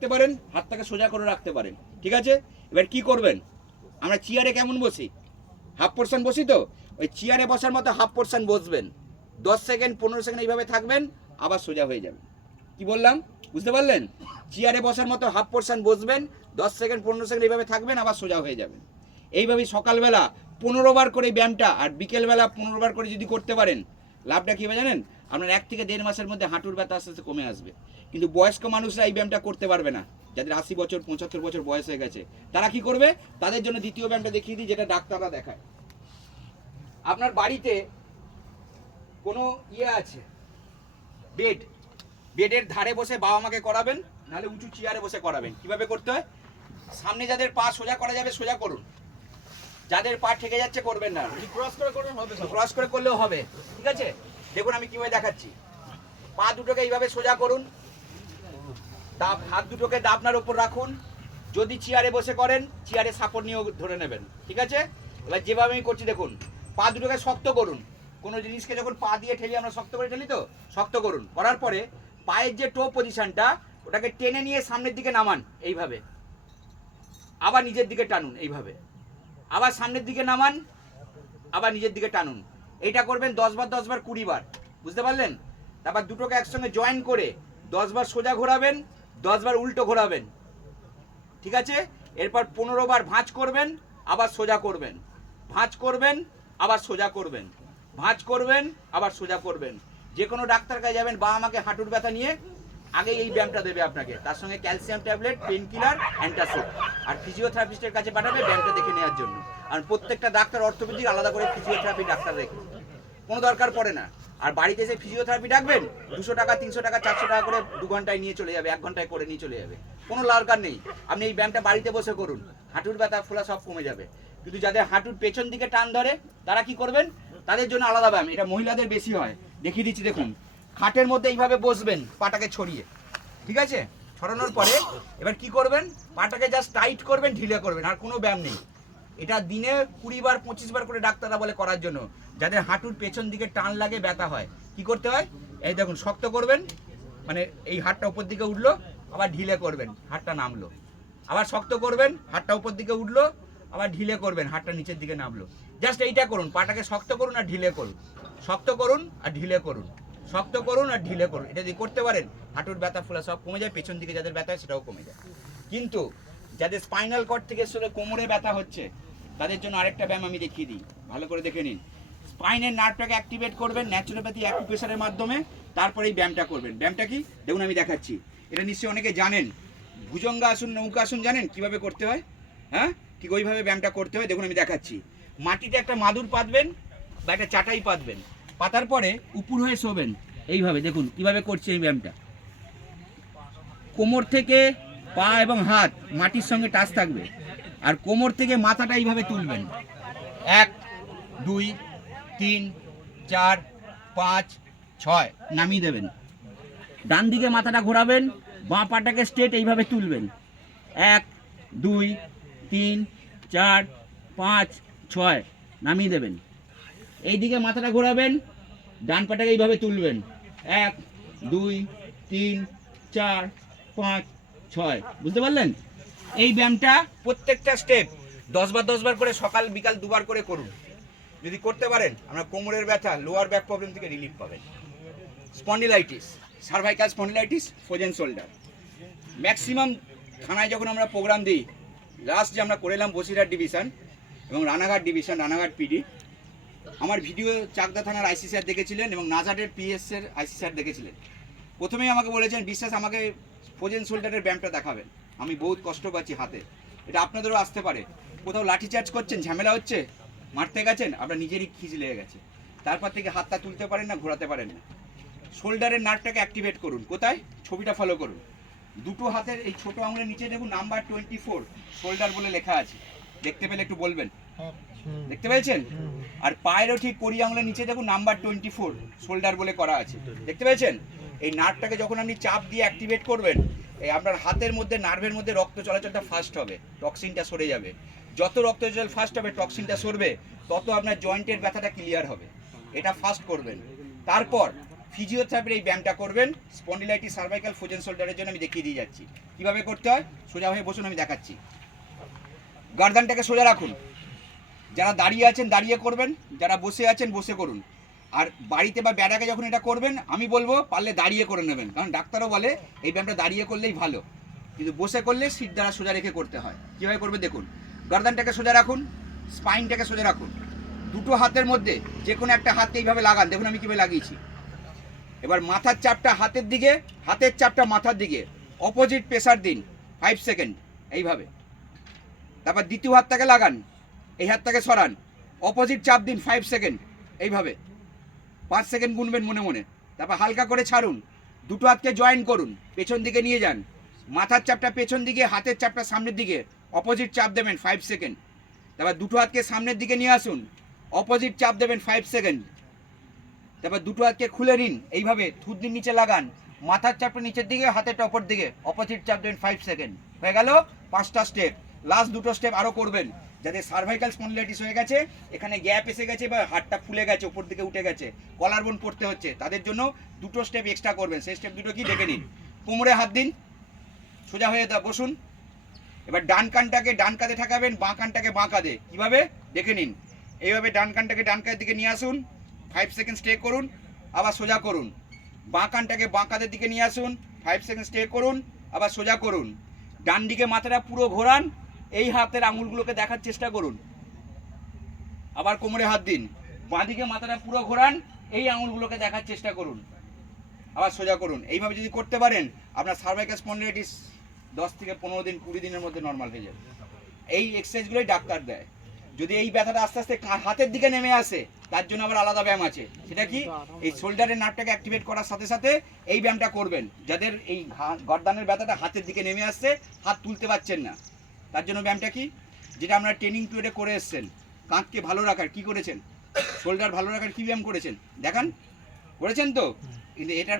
রাখতে পারেন, হাতটাকে সোজা করে রাখতে পারেন। ঠিক আছে, এবার কি করবেন, আমরা চেয়ারে কেমন বসি, হাফ পোর্শন বসি, তো ওই চেয়ারে বসার মতো হাফ পোর্শন বসবেন, 10 সেকেন্ড 15 সেকেন্ড এইভাবে থাকবেন, আবার সোজা হয়ে যাবেন। কি বললাম বুঝতে পারলেন? চেয়ারে বসার মতো হাফ পোর্শন বসবেন, 10 সেকেন্ড 15 সেকেন্ড এইভাবে থাকবেন, আবার সোজা হয়ে যাবেন। এইভাবেই সকালবেলা 15 বার করে ব্যায়ামটা, আর বিকেলবেলা 15 বার করে যদি করতে পারেন, লাভটা কী হবে জানেন? আপনার 1 থেকে 1.5 মাসের মধ্যে হাঁটুর ব্যথা আস্তে আস্তে কমে আসবে। কিন্তু বয়স্ক মানুষরা এই ব্যায়ামটা করতে পারবে না, যাদের 80 বছর 75 বছর বয়স হয়ে গেছে, তারা কি করবে? তাদের জন্য দ্বিতীয় ব্যায়ামটা দেখিয়ে দিই, যেটা ডাক্তাররা দেখায়। আপনার বাড়িতে কোনো আছে, বেডের ধারে বসে বাবা মাকে করাবেন, নাহলে উঁচু চেয়ারে বসে করাবেন। কিভাবে করতে হয়? সামনে যাদের পা সোজা করা যাবে সোজা করুন, যাদের পা ঠেকে যাচ্ছে করবেন না, ক্রস করে করলেও হবে। ঠিক আছে, দেখুন আমি কিভাবে দেখাচ্ছি। পা দুটোকে এইভাবে সোজা করুন, হাত দুটোকে দাবনার উপর রাখুন। যদি চেয়ারে বসে করেন, চেয়ারে সাপোর্ট নিয়েও ধরে নেবেন। ঠিক আছে, এবার যেভাবে আমি করছি দেখুন, পা দুটোকে শক্ত করুন। কোনো জিনিসকে যখন পা দিয়ে ঠেলি, আমরা শক্ত করে ঠেলি, তো শক্ত করুন। করার পরে পায়ের যে টো পজিশনটা, ওটাকে টেনে নিয়ে সামনের দিকে নামান এইভাবে, আবার নিজের দিকে টানুন এইভাবে, আবার সামনের দিকে নামান, আবার নিজের দিকে টানুন। এইটা করবেন 10 বার 10 বার 20 বার, বুঝতে পারলেন? তারপর দুটোকে একসঙ্গে জয়েন করে 10 বার সোজা ঘোরাবেন, 10 বার উল্টো ঘোরাবেন। ঠিক আছে, এরপর 15 বার ভাঁজ করবেন, আবার সোজা করবেন, ভাঁজ করবেন, আবার সোজা করবেন, ভাঁজ করবেন, আবার সোজা করবেন। যে কোনো ডাক্তার কাছে যাবেন, বা আমাকে হাঁটুর ব্যথা নিয়ে, আগে এই ব্যায়ামটা দেবে আপনাকে, তার সঙ্গে calcium tablet, pen killer, antacid, আর ফিজিওথেরাপিস্টের কাছে পাঠাবে ব্যায়ামটা দেখে নেওয়ার জন্য। আর প্রত্যেকটা ডাক্তার অর্থোপেডিক আলাদা করে ফিজিওথেরাপি ডাক্তার রেখে, কোনো দরকার পড়ে না। আর বাড়িতে এসে ফিজিওথেরাপি ডাকবেন, 200 টাকা 300 টাকা 400 টাকা করে 2 ঘন্টায় নিয়ে চলে যাবে, 1 ঘন্টায় করে নিয়ে চলে যাবে, কোনো দরকার নেই। আপনি এই ব্যায়ামটা বাড়িতে বসে করুন, হাঁটুর ব্যথা ফোলা সব কমে যাবে। কিন্তু যাদের হাঁটুর পেছন দিকে টান ধরে, তারা কি করবেন? তাদের জন্য আলাদা ব্যায়াম, এটা মহিলাদের বেশি হয়, দেখিয়ে দিচ্ছি দেখুন। খাটের মধ্যে এইভাবে বসবেন, পাটাকে ছড়িয়ে, ঠিক আছে, ছড়ানোর পরে এবার কি করবেন? পাটাকে জাস্ট টাইট করবেন, ঢিলে করবেন, আর কোনো ব্যায়াম নেই। এটা দিনে 20 বার 25 বার করে ডাক্তাররা বলে করার জন্য, যাদের হাঁটুর পেছন দিকে টান লাগে, ব্যথা হয়। কি করতে হয়? এই দেখুন, শক্ত করবেন, মানে এই হাতটা উপর দিকে উঠলো, আবার ঢিলে করবেন, হাতটা নামলো, আবার শক্ত করবেন, হাতটা উপর দিকে উঠলো, আবার ঢিলে করবেন, হাতটা নিচের দিকে নামলো। জাস্ট এইটা করুন, পাটাকে শক্ত করুন আর ঢিলে করুন, শক্ত করুন আর ঢিলে করুন, শক্ত করুন আর ঢিলে করুন। এটা যদি করতে পারেন, হাঁটুর ব্যথা ফোলা সব কমে যায়, পেছন দিকে যাদের ব্যথা হয় সেটাও কমে যায়। কিন্তু যাদের স্পাইনাল কর্ড থেকে শুরু কোমরে ব্যথা হচ্ছে, তাদের জন্য আরেকটা ব্যায়াম আমি দেখিয়ে দিই, ভালো করে দেখে নিন। স্পাইনের নার্ভটাকে অ্যাক্টিভেট করবেন ন্যাচুরোপ্যাথি অ্যাকুপ্রেশারের মাধ্যমে, তারপরে এই ব্যায়ামটা করবেন। ব্যায়ামটা কি দেখুন আমি দেখাচ্ছি, এটা নিশ্চয়ই অনেকে জানেন। ভুজঙ্গাসন, নৌকাসন জানেন কিভাবে করতে হয়? হ্যাঁ, ঠিক ওইভাবে ব্যায়ামটা করতে হয়। দেখুন আমি দেখাচ্ছি। মাটিতে একটা মাদুর পাতবেন বা একটা চাটাই পাতবেন, পাতার পরে উপর হয়ে শোবেন এইভাবে। দেখুন কিভাবে করছি এই ব্যায়ামটা। কোমর থেকে পা এবং হাত মাটির সঙ্গে টাচ থাকবে, আর কোমর থেকে মাথাটা এইভাবে তুলবেন। 1 2 3 4 5 6 নামিয়ে দেবেন। ডান দিকে মাথাটা ঘোরাবেন, বাঁ পাটাকে স্ট্রেট এইভাবে তুলবেন। 1 2 3 4 5 6 নামিয়ে দেবেন। এই দিকে মাথাটা ঘোরাবেন, ডান পাটাকে এইভাবে তুলবেন। 1 2 3 4 5 6, বুঝতে পারলেন? এই ব্যায়ামটা প্রত্যেকটা স্টেপ 10 বার 10 বার করে সকাল বিকাল 2 বার করে করুন। যদি করতে পারেন, আমরা কোমরের ব্যথা, লোয়ার ব্যাক প্রবলেম থেকে রিলিফ পাবেন। Spondylitis, cervical spondylitis, frozen shoulder, maximum থানায় যখন আমরা প্রোগ্রাম দিই, লাস্ট যে আমরা করেলাম বসিরহাট ডিভিশন এবং রানাঘাট ডিভিশন, রানাঘাট পিডি, আমার ভিডিও চাকদা থানার আইসি স্যার দেখেছিলেন এবং নাজাটের পিএসের আইসি স্যার দেখেছিলেন। প্রথমেই আমাকে বলেছেন, বিশ্বাস আমাকে ফ্রোজেন শোল্ডারের ব্যায়ামটা দেখাবেন, আমি বহুত কষ্ট পাচ্ছি হাতে। এটা আপনাদেরও আসতে পারে, কোথাও লাঠিচার্জ করছেন, ঝামেলা হচ্ছে, মারতে গেছেন, আপনার নিজেরই খিজ লেগে গেছে, তারপর থেকে হাতটা তুলতে পারেন না, ঘোরাতে পারেন না। শোল্ডারের নার্ভটাকে অ্যাক্টিভেট করুন। কোথায়? ছবিটা ফলো করুন। দুটো হাতের এই ছোটো আঙুলের নিচে দেখুন নাম্বার 24 শোল্ডার বলে লেখা আছে, দেখতে পেলে একটু বলবেন। দেখতে পেয়েছেন? আর পায়েরও ঠিক কড়ি আঙুলের নিচে দেখুন নাম্বার 24 শোল্ডার বলে করা আছে, দেখতে পেয়েছেন? এই নার্ভটাকে যখন আপনি চাপ দিয়ে অ্যাক্টিভেট করবেন, এই আপনার হাতের মধ্যে, নার্ভের মধ্যে রক্ত চলাচলটা ফাস্ট হবে, টক্সিনটা সরে যাবে। যত রক্ত চলাচল ফাস্ট হবে, টক্সিনটা সরবে, তত আপনার জয়েন্টের ব্যথাটা ক্লিয়ার হবে। এটা ফাস্ট করবেন। তারপর ফিজিওথেরাপির এই ব্যায়ামটা করবেন স্পন্ডিলাইটিস সার্ভাইকাল ফ্রোজেন শোল্ডারের জন্য। আমি দেখিয়ে দিয়ে যাচ্ছি কীভাবে করতে হয়। সোজা হয়ে বসুন, আমি দেখাচ্ছি। গর্দানটাকে সোজা রাখুন। যারা দাঁড়িয়ে আছেন দাঁড়িয়ে করবেন, যারা বসে আছেন বসে করুন। আর বাড়িতে বা ব্যারাকে যখন এটা করবেন আমি বলবো পারলে দাঁড়িয়ে করে নেবেন, কারণ ডাক্তারও বলে এই ব্যায়ামটা দাঁড়িয়ে করলেই ভালো, কিন্তু বসে করলে সিট দ্বারা সোজা রেখে করতে হয়। কীভাবে করবে দেখুন। গর্দানটাকে সোজা রাখুন, স্পাইনটাকে সোজা রাখুন। দুটো হাতের মধ্যে যে কোনো একটা হাতকে এইভাবে লাগান, দেখুন আমি কীভাবে লাগিয়েছি। এবার মাথার চাপটা হাতের দিকে, হাতের চাপটা মাথার দিকে, অপোজিট প্রেসার দিন 5 সেকেন্ড এইভাবে। তারপর দ্বিতীয় হাতটাকে লাগান, এই হাতটাকে সরান, অপোজিট চাপ দিন 5 সেকেন্ড এইভাবে। 5 সেকেন্ড গুনবেন মনে মনে। তারপর হালকা করে ছাড়ুন, দুটো হাতকে জয়েন করুন, পেছন দিকে নিয়ে যান। মাথার চাপটা পেছন দিকে, হাতের চাপটা সামনের দিকে, অপোজিট চাপ দেবেন 5 সেকেন্ড। তারপর দুটো হাতকে সামনের দিকে নিয়ে আসুন, অপোজিট চাপ দেবেন 5 সেকেন্ড। তারপর দুটো হাতকে খুলে নিন এইভাবে, থুতনির নিচে লাগান, মাথার চাপটা নিচের দিকে, হাতের অপর দিকে, অপোজিট চাপ দেবেন 5 সেকেন্ড। হয়ে গেল 5টা স্টেপ। লাস্ট দুটো স্টেপ আরও করবেন। যাদের সার্ভাইকাল স্পন্ডিলাইটিস হয়ে গেছে, এখানে গ্যাপ এসে গেছে বা হাতটা ফুলে গেছে, উপর দিকে উঠে গেছে, কলার বোন পড়তে হচ্ছে, তাদের জন্য দুটো স্টেপ এক্সট্রা করবেন। সেই স্টেপ দুটো কি দেখে নিন। কোমরে হাত দিন, সোজা হয়ে বসুন। এবার ডান কানটাকে ডান কাঁধে ঠেকাবেন, বাঁ কানটাকে বাঁ কাঁধে। কীভাবে দেখে নিন। এইভাবে ডান কানটাকে ডান কাঁধের দিকে নিয়ে আসুন, 5 সেকেন্ড স্টে করুন, আবার সোজা করুন। বাঁ কানটাকে বাঁ কাঁধের দিকে নিয়ে আসুন, 5 সেকেন্ড স্টে করুন, আবার সোজা করুন। ডান দিকে মাথাটা পুরো ঘোরান, এই হাতের আঙুলগুলোকে দেখার চেষ্টা করুন। আবার কোমরে হাত দিন, বাঁ দিকে মাথাটা পুরো ঘোরান, এই আঙুলগুলোকে দেখার চেষ্টা করুন, আবার সোজা করুন। এইভাবে যদি করতে পারেন আপনার সার্ভাইকাল স্পন্ডিলাইটিস 10 থেকে 15 দিন 20 দিনের মধ্যে নর্মাল হয়ে যাবে। এই এক্সারসাইজগুলোই ডাক্তার দেয়। যদি এই ব্যথাটা আস্তে আস্তে হাতের দিকে নেমে আসে, তার জন্য আবার আলাদা ব্যায়াম আছে। সেটা কি, এই শোল্ডারের নার্ভটাকে অ্যাক্টিভেট করার সাথে সাথে এই ব্যায়ামটা করবেন। যাদের এই গর্দানের ব্যথাটা হাতের দিকে নেমে আসছে, হাত তুলতে পারছেন না, তার জন্য ব্যায়ামটা কি, যেটা আপনারা ট্রেনিং পিরিয়ডে করে এসছেন। কাঁধকে ভালো রাখার কি করেছেন, শোল্ডার ভালো রাখার কি ব্যায়াম করেছেন দেখান, করেছেন তো। কিন্তু এটার